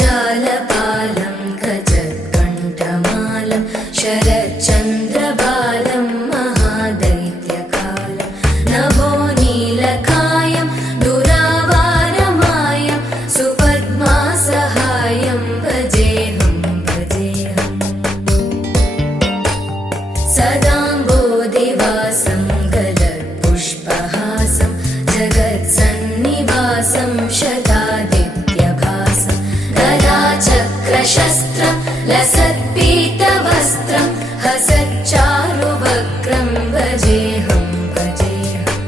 जगज्जालपालं गजत्कण्ठमालं शरच्चन्द्रबालं महादैत्यकालं नभो नीलकायं दुरावारमायं सुपद्मासहायं भजेऽहं भजेऽहम् सदाम्बोधिवासं गलत्पुष्पहासं जगत्सन्निवासं शतादित्यभासं गदाचक्रशस्त्रं लसत्पीतवस्त्रं हसच्चारुवक्त्रं भजेऽहं भजेऽहम्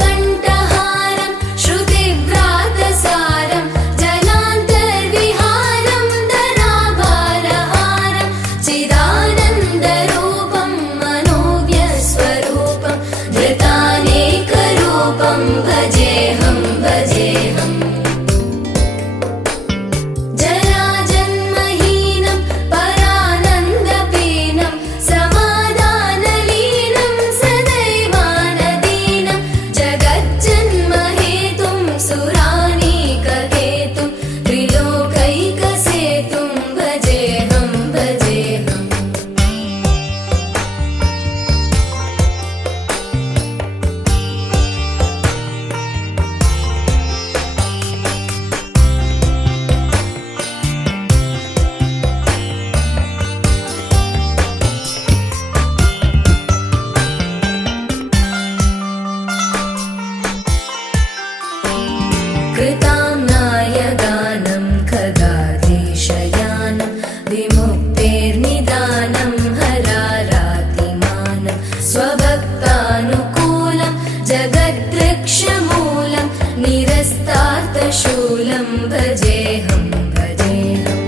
रमाकण्ठहारं श्रुतिव्रातसारं जलान्तर्विहारं धराभारहारं चिदानन्दरूपं मनोव्यस्वरूपं धृतानेकरूपं भजेऽहं भजेऽहम् जराजन्महीनं परानन्दपीनं समाधानलीनं सदैवानदीनं जगज्जन्महेतुं सुरानीकहेतुं त्रिलोकैकसेतुं भजेऽहं भजेऽहम् कृताम्नायगानं खगाधीशयानं विमुक्तेर्निदानं हरारातिमानं स्वभक्तानुकूलं जगद्वृक्षमूलं निरस्तार्थशूलं भजेऽहं भजेऽहम्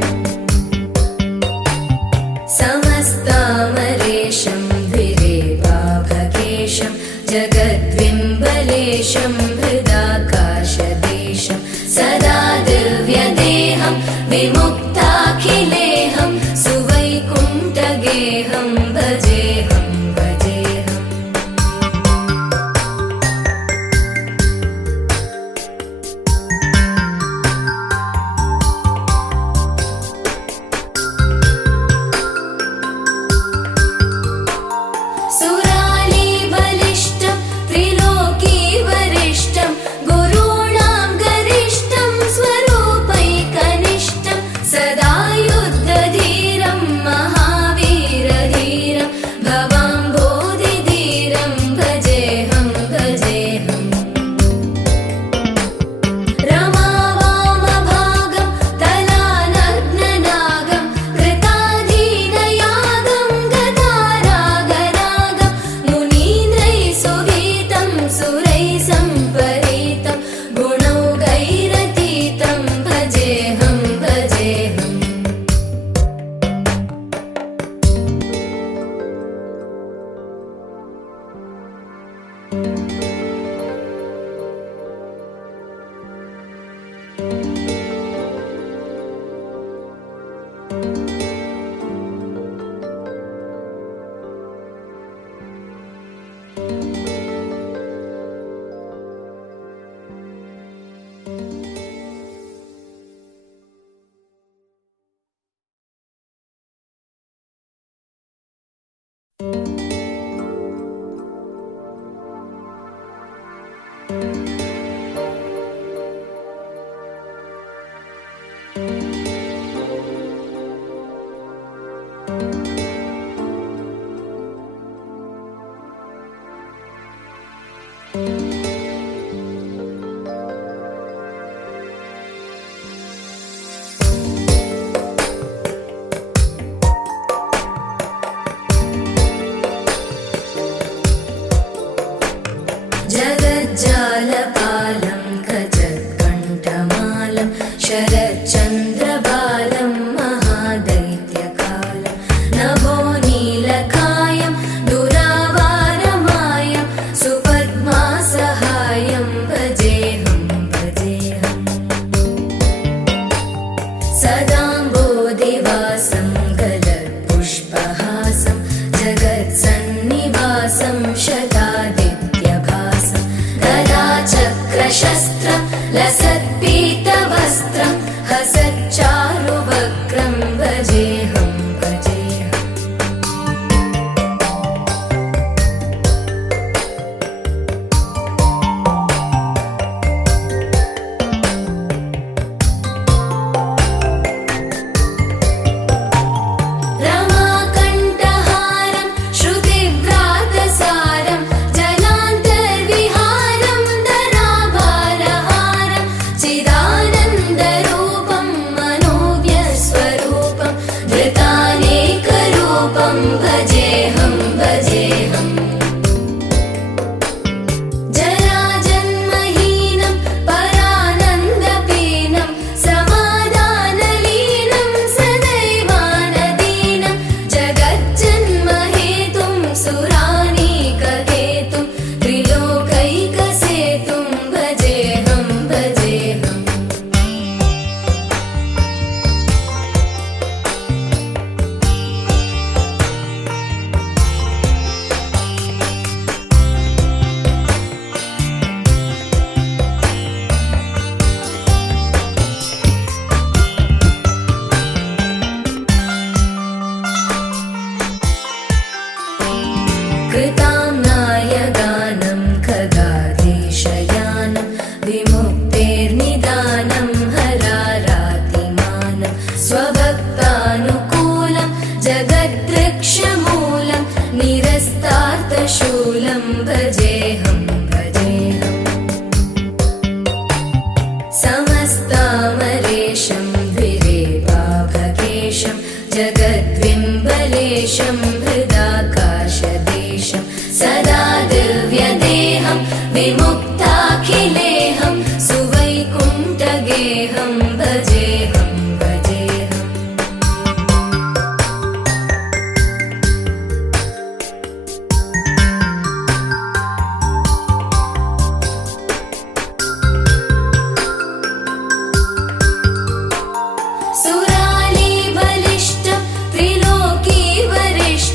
समस्तामरेशं द्विरेवाभकेशं जगद्विम्बलेशं हृदाकाशदेशं सदा दिव्यदेहं विमुक्ताखिलेहं सुवैकुण्ठगेहं भजेऽहं भजेऽहम् सुरालीबलिष्ठं त्रिलोकीवरिष्ठं गुरूणां गरिष्ठं स्वरूपैकनिष्ठं सदा युद्धधीरं महावीरधीरं भवाम्बोधिधीरं भजेऽहं भजेऽहम् रमावामभागं तलानग्ननागं कृताधीनयागं गदारागरागं मुनीन्द्रैः सुगीतं सुरैः सम्परीतं गुणौघैरतीतं भजेऽहं भजेऽहम् शस्त्रं लसत्पीतवस्त्रं हसच्चारुवक्त्रं भजेऽहं भजेऽहम् रमाकण्ठहारं श्रुतिव्रातसारं जलान्तर्विहारं धराभारहारं चिदानन्दरूपं मनोव्यस्वरूपं धृतानेकरूपं भजेऽहं भजेऽहम् जराजन्महीनं परानन्दपीनं समाधानलीनं सदैवानदीनं जगज्जन्महेतुं सुरानीककेतुं त्रिलोकैकसेतुं भजेऽहं भजेऽहम् कृताम्नायगानं खगाधीशयानं विमुक्तेर्निदानं हरारातिमानं स्वभक्तानुकूलं जगद्वृक्षमूलं निरस्तार्थशूलं भजेऽहं भजेऽहम् समस्तामरेशं द्विरेवाभकेशं जगद्विम्बलेशं हृदाकाशदेशं सदा दिव्यदेहं विमुक्ताखिलेहं सुवैकुण्ठगेहं भजेऽहं भजेऽहम् सुरालीबलिष्ठं त्रिलोकीवरिष्ठं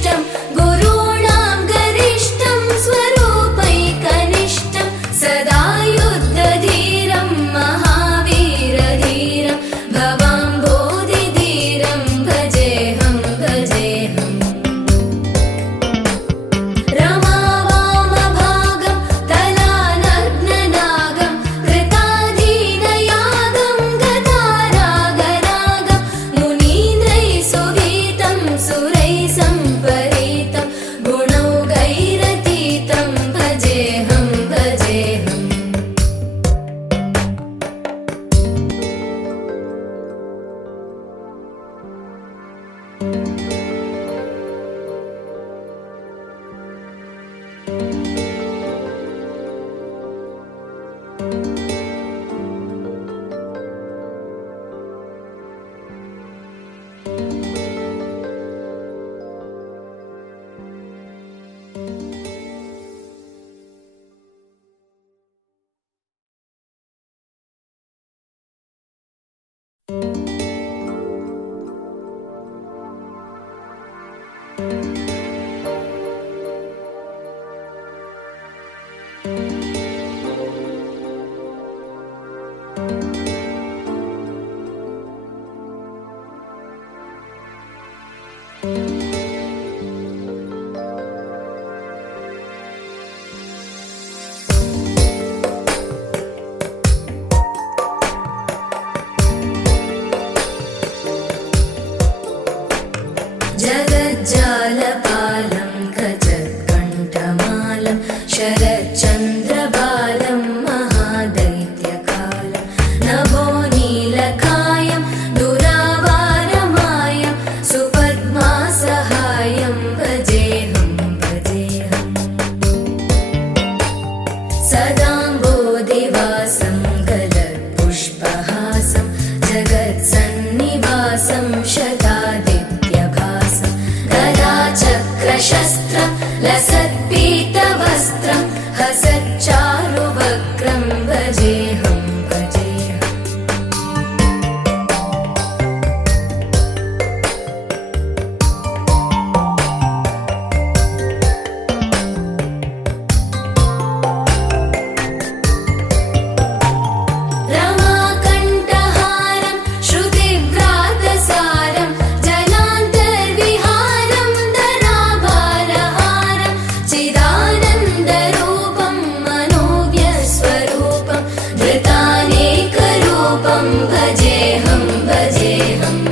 सदानेकरूपं भजेऽहं भजेऽहम्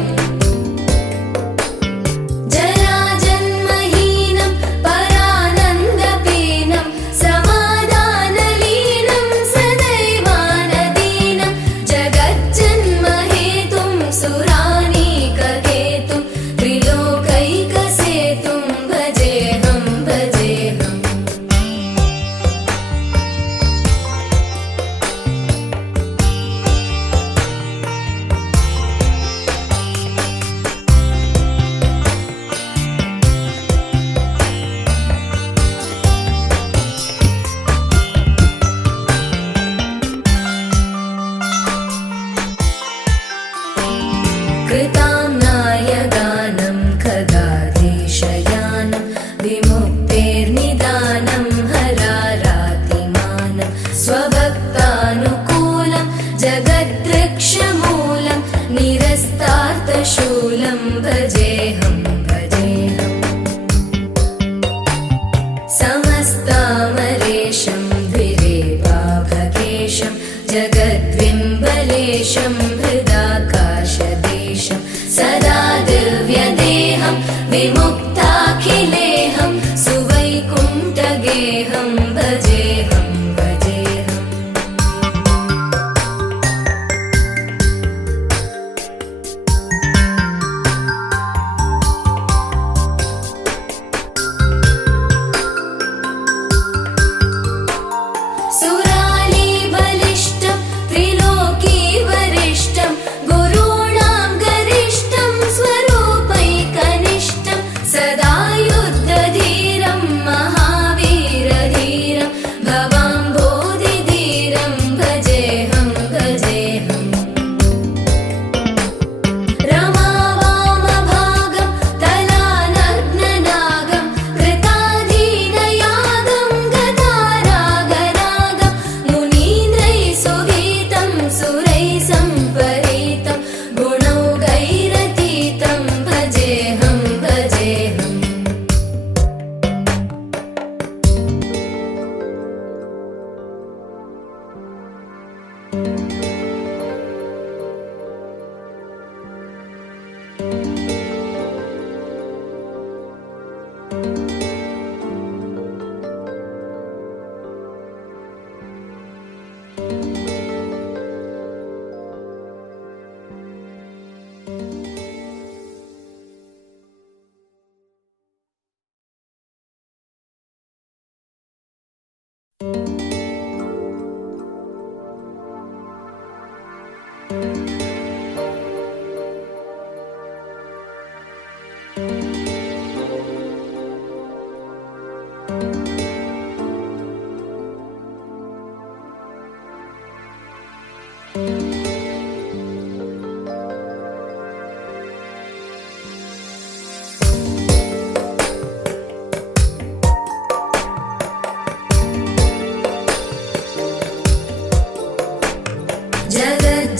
जराजन्महीनं परानन्दपीनं समाधानलीनं सदैवानदीनं जगज्जन्महेतुं सुरानीकहेतुं त्रिलोकैकसेतुं भजेऽहं भजेऽहम् कृताम्नाय गानं खगाधीशयानं विमुक्तेर्निदानं हरारातिमानं स्वभक्तानुकूलं जगद्वृक्षमूलं निरस्तार्थशूलं भजेऽहं भजेऽहम् समस्तामरेशं द्विरेवाभकेशं जगद्विम्बलेशं हृदाकाशदेशं सदा दिव्यदेहं विमुक्ताखिलेहं सुवैकुण्ठगेहं भजेऽहं भजेऽहम् सुरालीबलिष्ठं त्रिलोकीवरिष्ठं गुरूणां गरिष्ठं स्वरूपैकनिष्ठं सदा युद्धधीरं महावीरधीरं भवाम्भोधिधीरं भजेऽहं भजेऽहम् रमावामभागं तलानग्ननागं कृताधीनयागं गदारागरागं मुनीन्द्रैः सुगीतं सुरैः सम्परीतं गुणौघैरतीतं भजेऽहं भजेऽहम्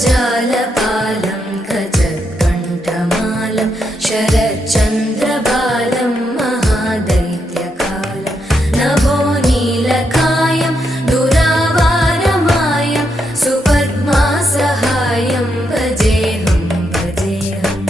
जगज्जालपालं खचत्कण्ठमालं शरच्चन्द्रबालं महादैत्यकालं नभो नीलकायं दुरावारमायं सुपद्मासहायं भजेऽहं भजेऽहम्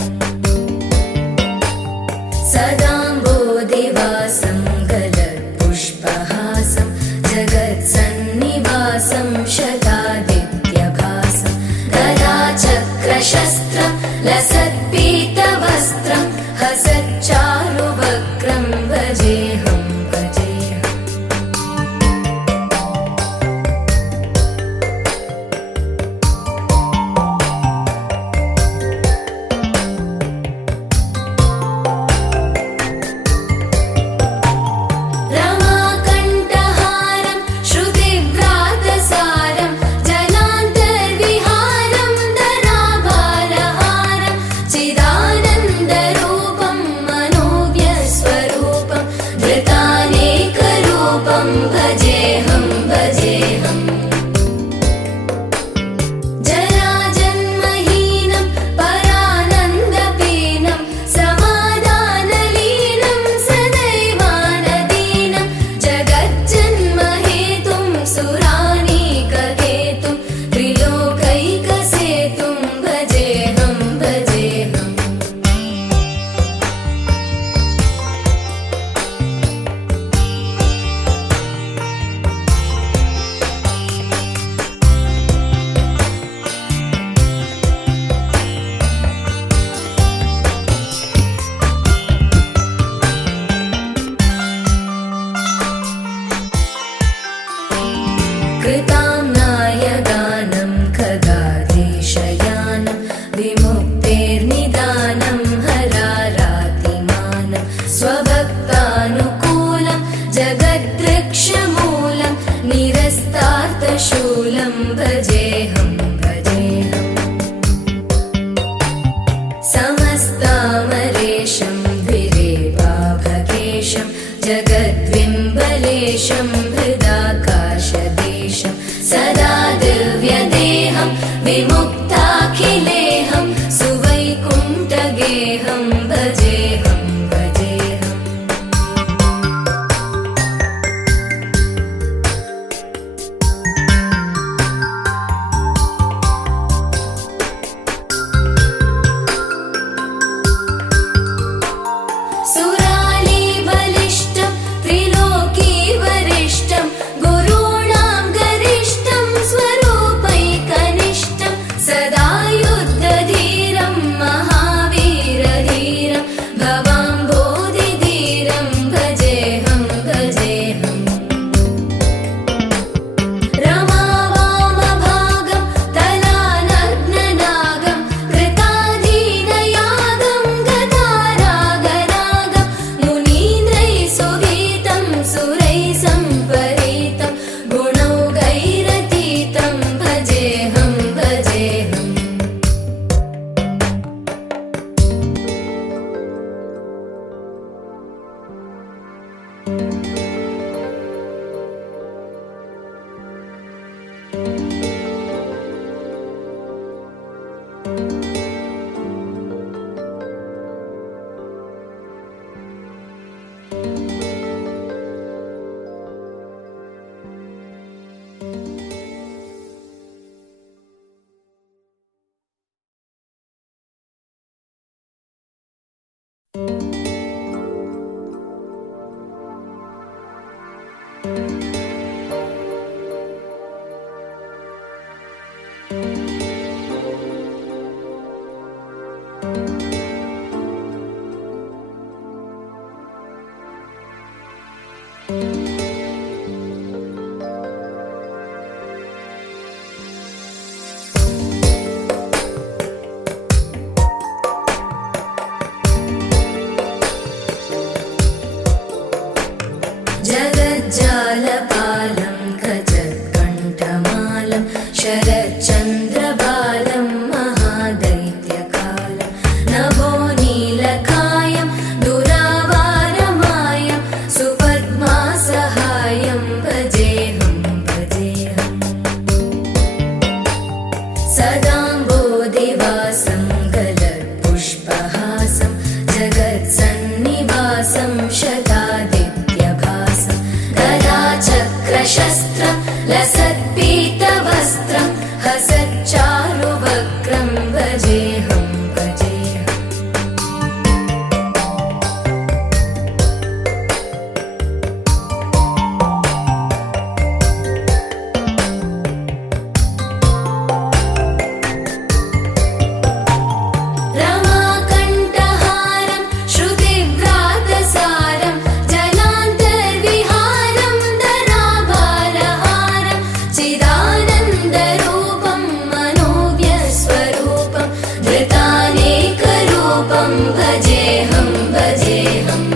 सदाम्बोधिवासं गलत्पुष्पहासं जगत्सन्निवासं शतादित्यभासं गदाचक्रशस्त्रं लसत्पीतवस्त्रं हसच्चारुवक्त्रं भजेऽहं भजेऽहम् रमाकण्ठहारं श्रुतिव्रातसारं जलान्तर्विहारं धराभारहारं विमुक्ताखिलेऽहं सुवैकुण्ठगेहं भजेऽहं भजेऽहम् सुरालीबलिष्ठं त्रिलोकीवरिष्ठं गुरूणां गरिष्ठं स्वरूपैकनिष्ठं सदा युद्धधीरं महावीरधीरं भवाम्भोधिधीरं भजेऽहं भजेऽहम् रमावामभागं तलानग्ननागं कृताधीनयागं गतारागरागं मुनीन्द्रैः सुगीतं सुरैः सम्परीतं गुणौघैरतीतं भजेऽहं भजेऽहम् जगज्जालपालं खचत्कण्ठमालं शरच्चन्द्रबालं महादैत्यकालं नभो नीलकायं दुरावारमायं सुपद्मासहायं भजेऽहं भजेऽहम् सदाम्बोधिवासं गलत्पुष्पहासं जगत्सन्निवासं शतादित्यभासं गदाचक्रशस्त्रं लसत्पीतवस्त्रं हसच्चारुवक्त्रं भजेऽहं भजेऽहम् रमाकण्ठहारं श्रुतिव्रातसारं जलान्तर्विहारं धराभारहारं चिदानन्दरूपं मनोव्यस्वरूपं धृतानेकरूपं भजेऽहं भजेऽहम्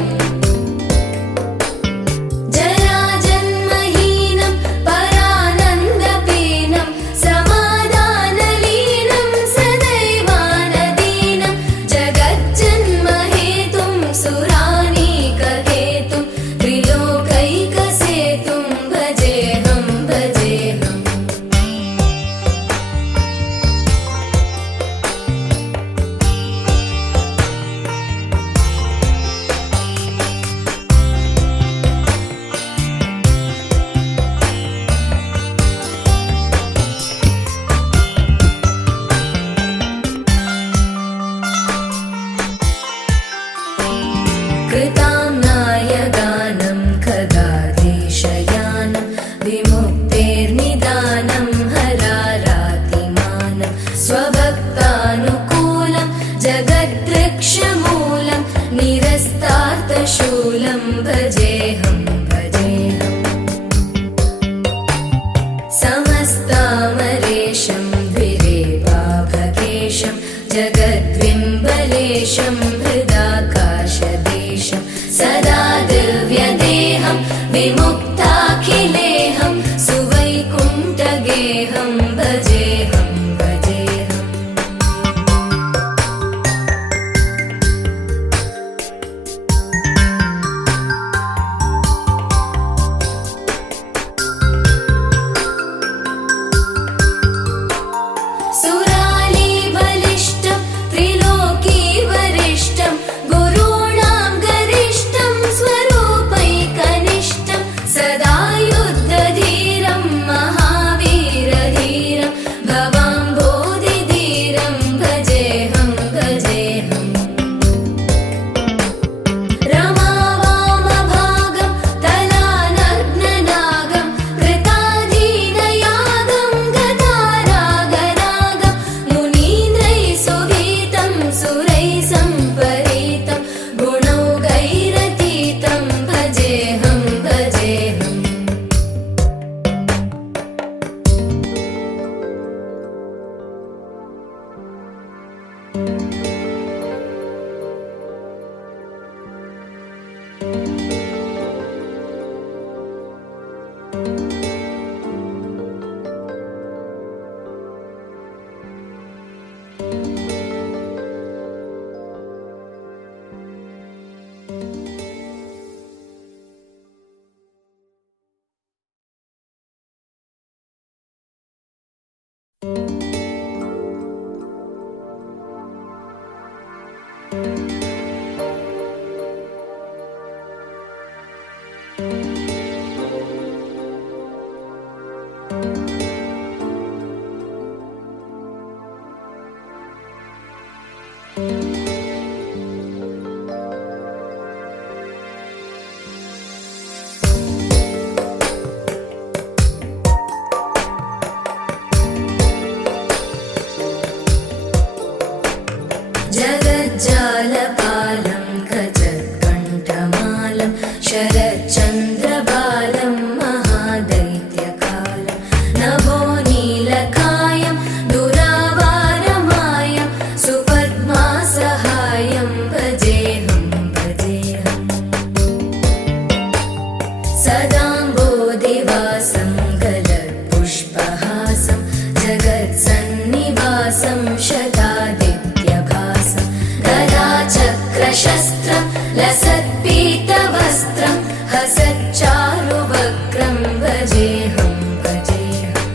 जराजन्महीनं परानन्दपीनं समाधानलीनं सदैवानदीनं जगज्जन्महेतुं सुरानीकहेतुं त्रिलोकैकसेतुं भजेऽहं भजेऽहम् कृताम्नायगानं खगाधीशयानं विमुक्तेर्निदानं हरारातिमानं स्वभक्तानुकूलं जगद्वृक्षमूलं निरस्तार्थशूलं भजेऽहं भजेऽहम् समस्तामरेशं द्विरेवाभकेशं जगद्विम्बलेशं हृदाकाशदेशं सदा दिव्यदेहं विमुक्ताखिलेऽहं सुवैकुण्ठगेहं भजेऽहं भजेऽहम् सु जगज्जालपालं गजत्कण्ठमालं शरच्चन्द्रबालं महादैत्यकालं नभोनीलकायं दुरावारमायं सुपद्मासहायं भजेऽहं भजेऽहम् सदाम्बोधिवासं गलत्पुष्पहासं जगत्सन्निवासं शतादित्यभासं गदाचक्रशस्त्रं लसत्पीतवस्त्रं हसच्चारुवक्त्रं भजेऽहं भजेऽहम्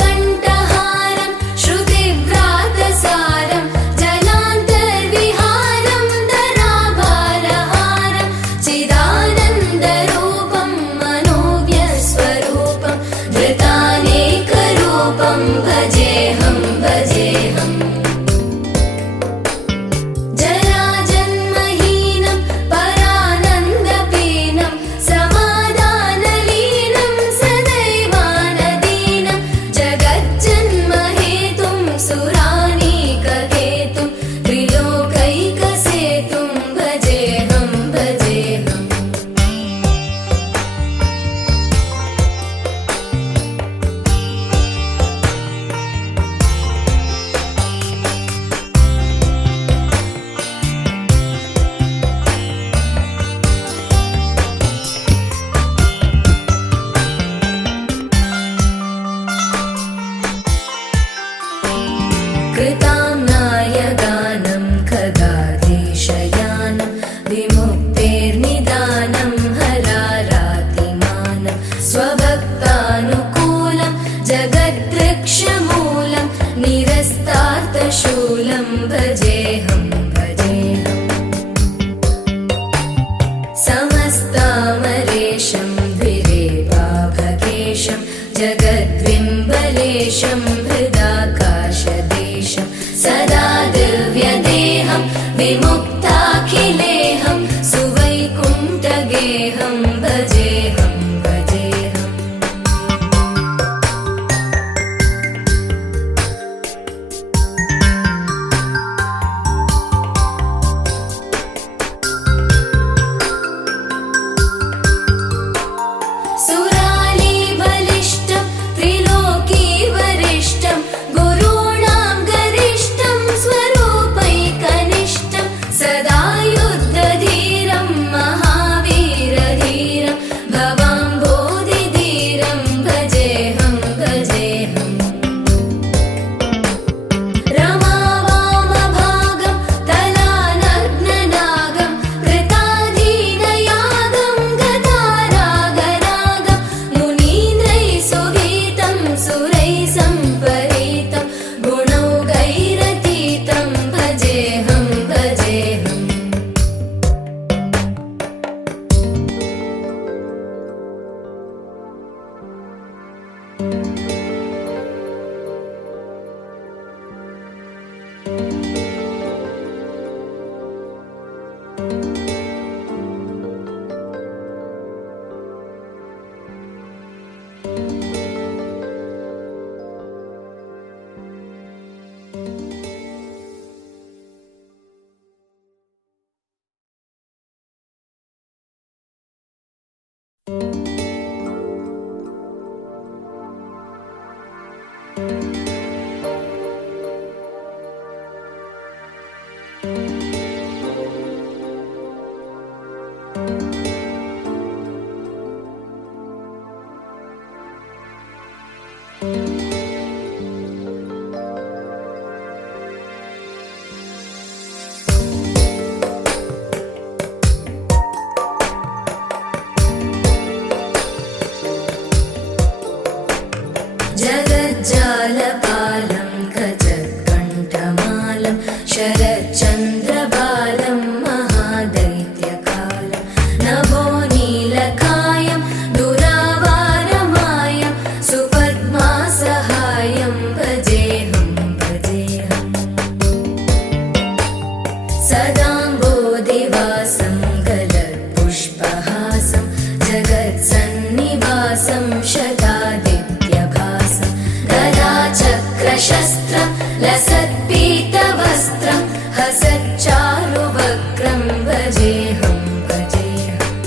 रमाकण्ठहारं श्रुतिव्रातसारं जलान्तर्विहारं धराभारहारं चिदानन्दरूपं मनोव्यस्वरूपं धृतानेकरूपं भजेऽहं भजेऽहम् जराजन्महीनं परानन्दपीनं समाधानलीनं सदैवानदीनं जगज्जन्महेतुं सुरानीककेतुं त्रिलोकैकसेतुं भजेऽहं भजेऽहम् कृताम्नायगानं खगाधीशयानं विमुक्तेर्निदानं हरारातिमानं स्वभक्तानुकूलं जगद्वृक्षमूलं निरस्तार्थशूलं भजेऽहं भजेऽहम् समस्तामरेशं द्विरेवाभकेशं जगद्विम्बलेशं हृदाकाशदेशं सदा दिव्यदेहं विमुक्ताखिलेहं सुवैकुण्ठगेहं भजेऽहं भजेऽहम् लसत्पीतवस्त्रं हसच्चारुवक्त्रं भजेऽहं भजेऽहम्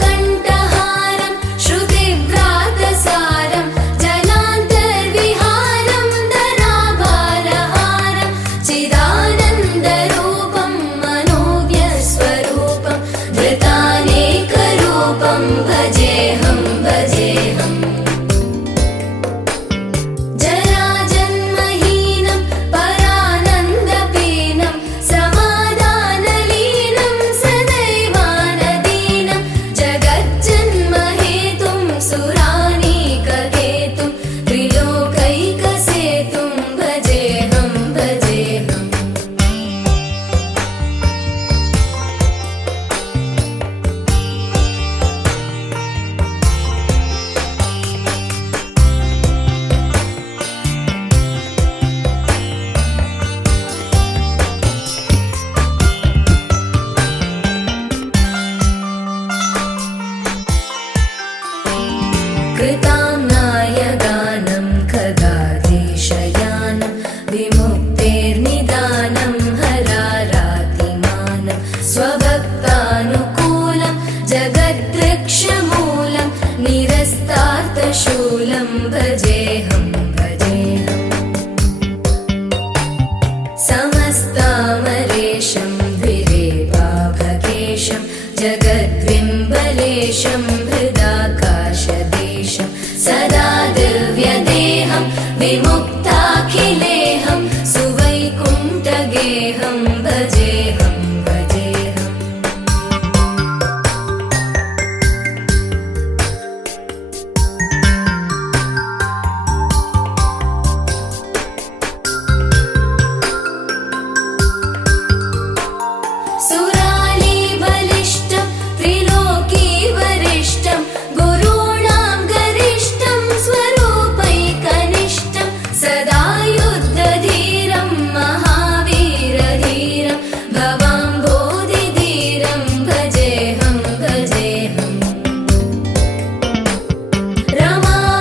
रमाकण्ठहारं श्रुतिव्रातसारं जलान्तर्विहारं धराभारहारं चिदानन्दरूपं मनोव्यस्वरूपं धृतानेकरूपं भजेऽहं भजेऽहम् जराजन्महीनं परानन्दपीनं समाधानलीनं सदैवानदीनं जगज्जन्महेतुं सुरानीककेतुं त्रिलोकैकसेतुं भजेऽहं भजेऽहम् कृताम्नायगानं खगाधीशयानं विमुक्तेर्निदानं हरारातिमानं स्वभक्तानुकूलं जगद्वृक्षमूलं निरस्तार्थशूलं भजेऽहं भजेऽहम् समस्तामरेशं द्विरेवाभकेशं जगद्विम्बलेशं हृदाकाशदेशं सदा दिव्यदेहं विमुक्ताखिलेहं सुवैकुण्ठगेहं भजेऽहं भजेऽहम् सुरालीबलिष्ठं त्रिलोकीवरिष्ठं गुरूणां गरिष्ठं स्वरूपैकनिष्ठं सदा युद्धधीरं महावीरधीरं भवाम्बोधिधीरं भजेऽहं भजेऽहम्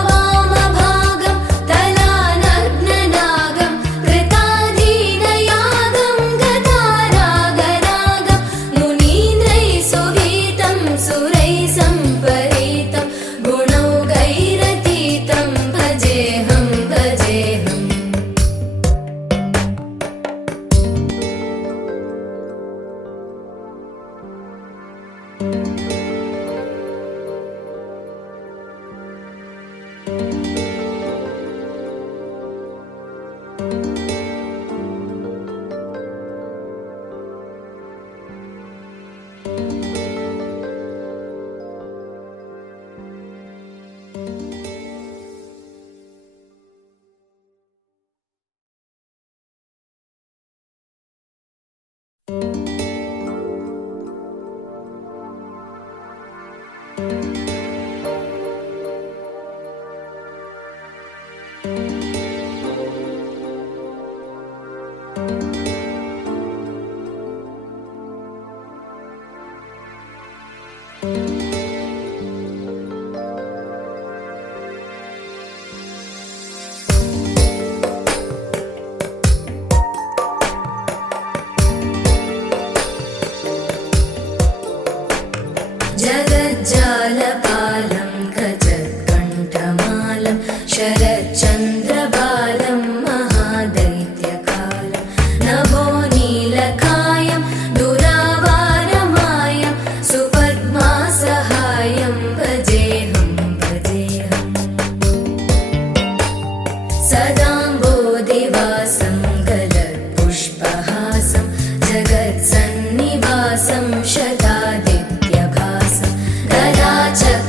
रमावामभागं तलानग्ननागं कृताधीनयागं गतारागरागं मुनीन्द्रैः सुगीतं सुरैः सम्परीतं गुणौघैरतीतं भजेऽहं भजेऽहम् जगज्जालपालं खचत्कण्ठमालं शरच्चन्द्रबालं महादैत्यकालं नभो नीलकायं दुरावारमायं सुपद्मासहायं भजेऽहं भजेऽहम् सदाम्बोधिवासं गलत्पुष्पहासं जगत्सन्निवासं शतादित्यभासं गदाचक्र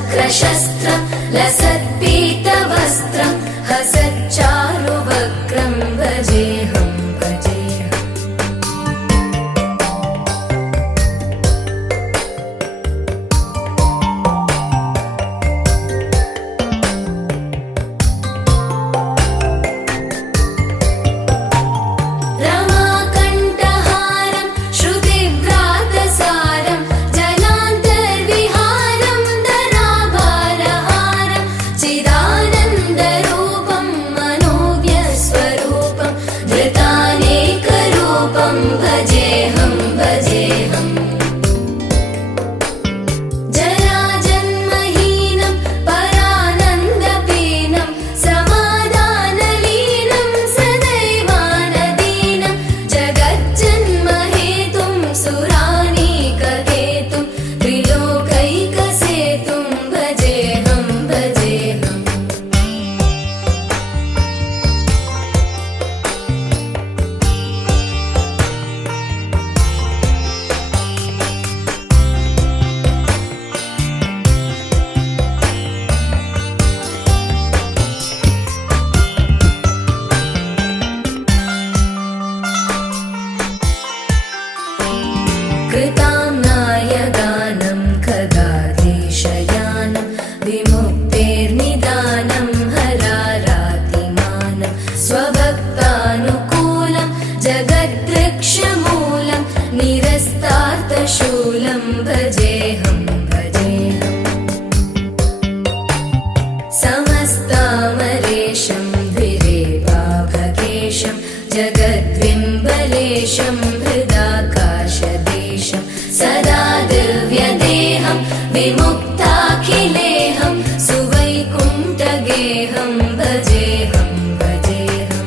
जगद्बिम्बलेशं हृदाकाशदेशं सदा दिव्यदेहं विमुक्ताखिलेहं सुवैकुण्ठगेहं भजेऽहं भजेऽहम्।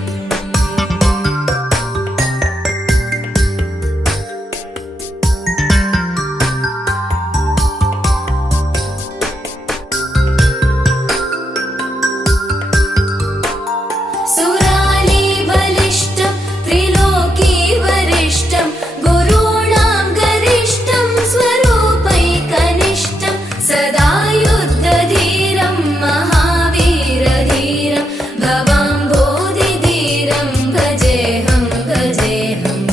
सुरालीबलिष्ठं त्रिलोकीवरिष्ठं गुरूणां गरिष्ठं स्वरूपैकनिष्ठं सदा युद्धधीरं महावीरधीरं भवाम्भोधिधीरं भजेऽहं भजेऽहम्।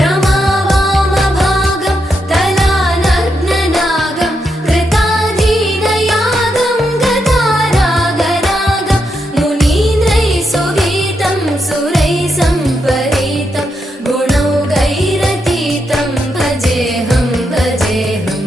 रमावामभागं तलानग्ननागं कृताधीनयागं गतारागरागं मुनीन्द्रैः सुगीतं सुरैः सम्परीतं गुणौघैरतीतं भजेऽहं भजेऽहम्।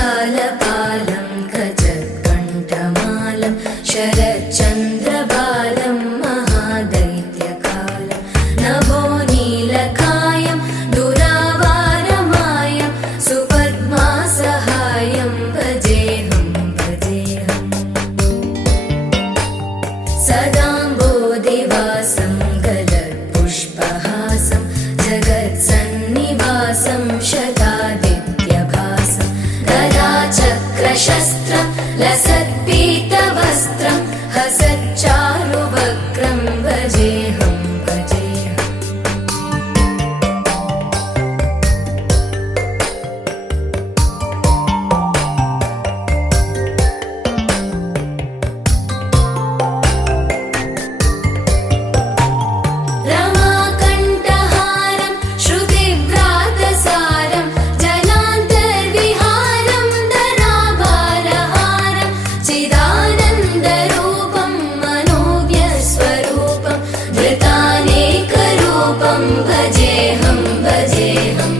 जगज्जालपालं खचत्कण्ठमालं शरच्चन्द्रबालं महादैत्यकालं नभोनीलकायं दुरावारमायं सुपद्मासहायं भजेऽहं भजेऽहम्। सदाम्बोधिवासं गलत्पुष्पहासं जगत्सन्निवासं शतादित्यभासं गदाचक्रशस्त्रं लसत्पीतवस्त्रं हसच्चारुवक्त्रं भजेऽहं भजेऽहम्। रमाकण्ठहारं श्रुतिव्रातसारं जलान्तर्विहारं धराभारहारं चिदानन्दरूपं मनोज्ञस्वरूपं धृतानेकरूपं भजेऽहं भजेऽहम्।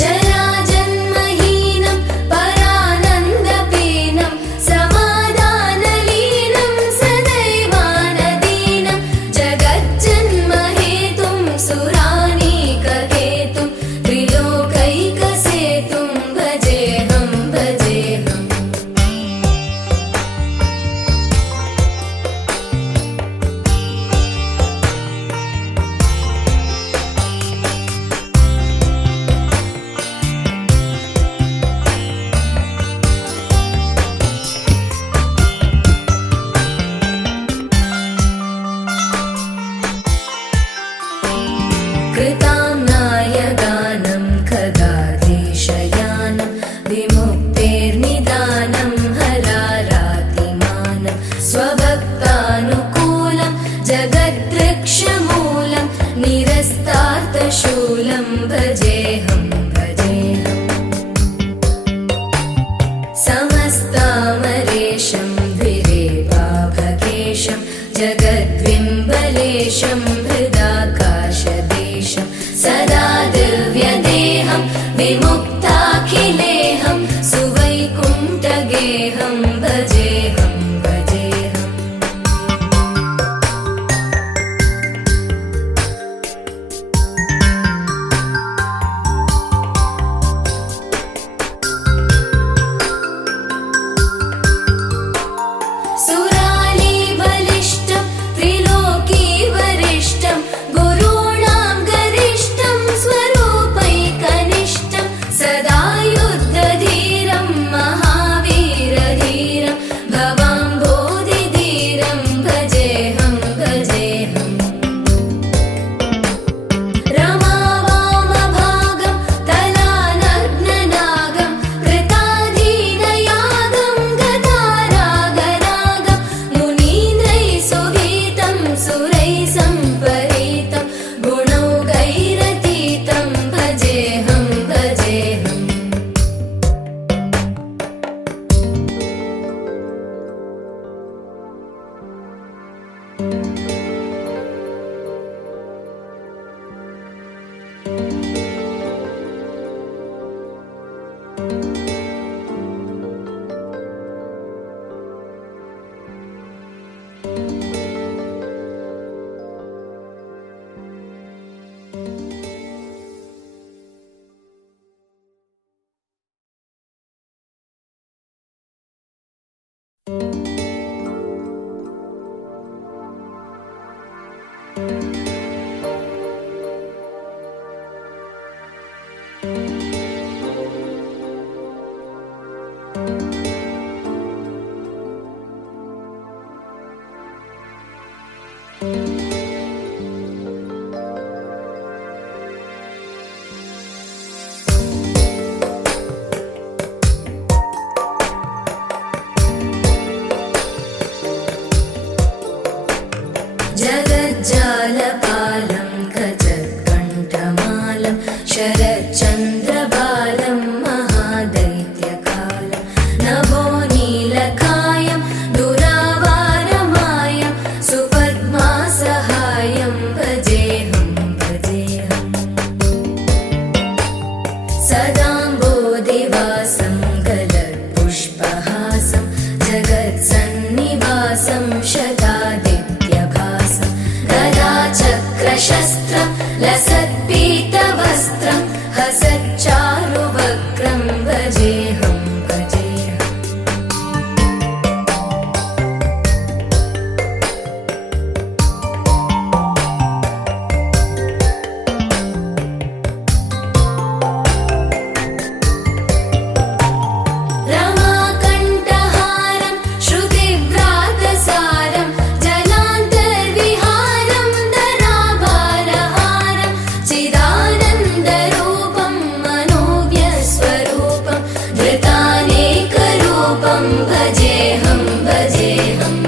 जराजन्महीनं परानन्दपीनं समाधानलीनं सदैवानदीनं जगज्जन्महेतुं सुरानीककेतुं त्रिलोकैकसेतुं भजेऽहं भजेऽहम्। कृताम्नायगानं खगाधीशयानं विमुक्तेर्निदानं हरारातिमानं स्वभक्तानुकूलं जगद्वृक्षमूलं निरस्तार्थशूलं भजेऽहं भजेऽहम्। समस्तामरेशं द्विरेवाभकेशं जगद्बिम्बलेशं हृदाकाशदेशं सदा दिव्यदेहं विमुक्ताखिलेहं सुवैकुण्ठगेहं भजेऽहं भजेऽहम्। जगज्जालपालं गजत्कण्ठमालं शरच्चन्द्रबालं महादैत्यकालं नभो नीलकायं दुरावारमायं सुपद्मासहायं भजेऽहं भजेऽहम् सदाम्बोधिवासं गलत्पुष्पहासं जगत्सन्निवासं शतादित्यभासं गदाचक्रशस्त्रं लसत्पीतवस्त्रं हसच्चारुवक्त्रं भजेऽहं भजेऽहम् रमाकण्ठहारं श्रुतिव्रातसारं जलान्तर्विहारं धराभारहारं चिदानन्दरूपं मनोव्यस्वरूपं धृतानेकरूपं भजेऽहं भजेऽहम्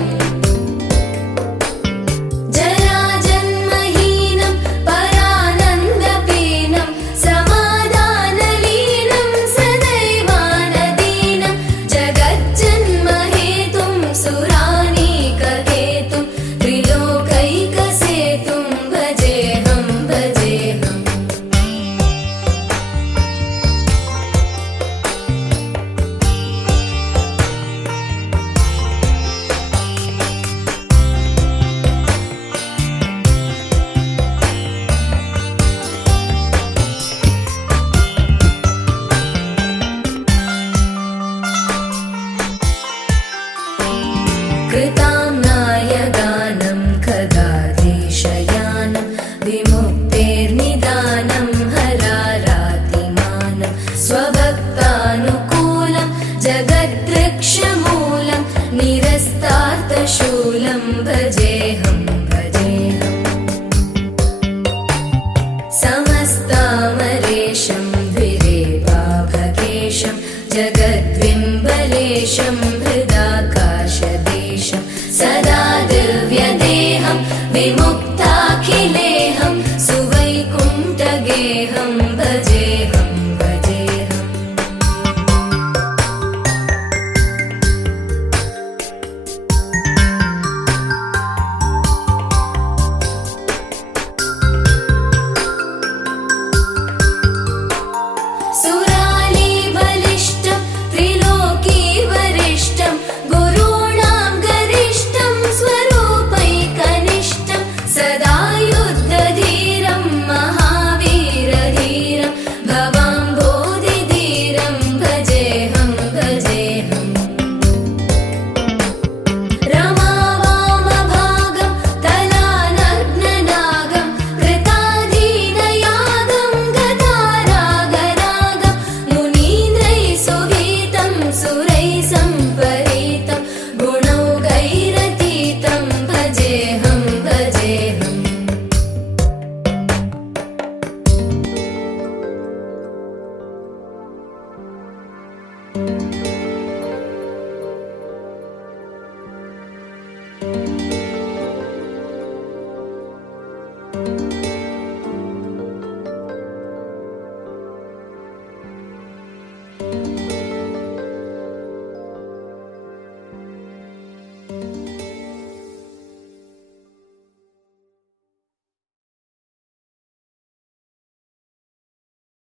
जराजन्महीनं परानन्दपीनं समाधानलीनं सदैवानदीनं जगज्जन्महेतुं सुरानीककेतुं त्रिलोकैकसेतुं भजेऽहं भजेऽहम् कृताम्नायगानं खगाधीशयानं विमुक्तेर्निदानं हरारातिमानं स्वभक्तानुकूलं जगद्वृक्षमूलं निरस्तार्थशूलं भजेऽहं भजेऽहम् समस्तामरेशं द्विरेवाभकेशं जगद्विम्बलेशं हृदाकाशदेशं सदा दिव्यदेहं विमुक्ताखिलेऽहं सुवैकुण्ठगेहं भजेऽहं भजेऽहम् सुरालीबलिष्ठं त्रिलोकीवरिष्ठं गुरूणां गरिष्ठं स्वरूपैकनिष्ठं सदा युद्धधीरं महावीरधीरं भवाम्बोधिधीरं भजेऽहं भजेऽहम् रमावामभागं तलानग्ननागं कृताधीनयागं गदारागरागं मुनीन्द्रैः सुगीतं सुरैः सम्परीतं गुणौघैरतीतं भजेऽहं भजेऽहम्